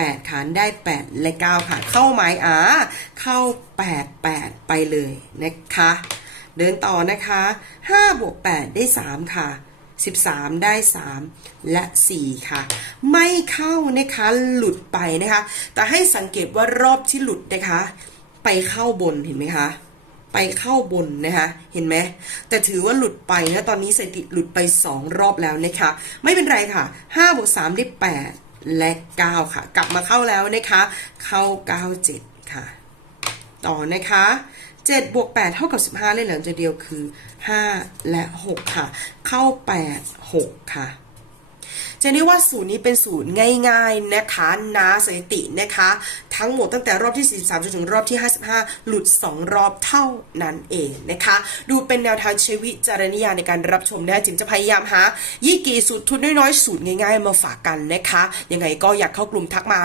8ค่ะได้ 8 และ 9 ค่ะ เข้าไหมอ่าเข้า 8 8 ไปเลยนะคะ เดินต่อนะคะ5บวก8ได้ 3 ค่ะ 13 ได้ 3 และ 4 ค่ะ ไม่เข้านะคะหลุดไปนะคะ แต่ให้สังเกตว่ารอบที่หลุดนะคะ ไปเข้าบนเห็นไหมคะไปเข้าบนนะคะเห็นไหมแต่ถือว่าหลุดไปนะตอนนี้สถิติหลุดไป 2 รอบแล้วนะคะ ไม่เป็นไรค่ะ5บวก3ได้8 และ 9 ค่ะ กลับมาเข้าแล้วนะคะ เข้า 9 7 ค่ะ ต่อนะคะ7บวก8เท่ากับ 15 เลยเหลือจะเดียวคือ 5 และ 6 ค่ะ เข้า 8 6 ค่ะ จะเรียกว่าสูตรนี้เป็นสูตรง่าย ๆนะคะนาสถิตินะคะ ทั้งหมดตั้งแต่รอบที่ 43จนถึงรอบที่ 55 หลุด 2 รอบเท่านั้นเองนะคะ ดูเป็นแนวทางชีวิจารณญาในการรับชมนะจิมจะพยายามหายี่กี่สูตรทุนน้อยๆสูตรง่าย ๆ มาฝากกันนะคะ ยังไงก็อยากเข้ากลุ่มทักมา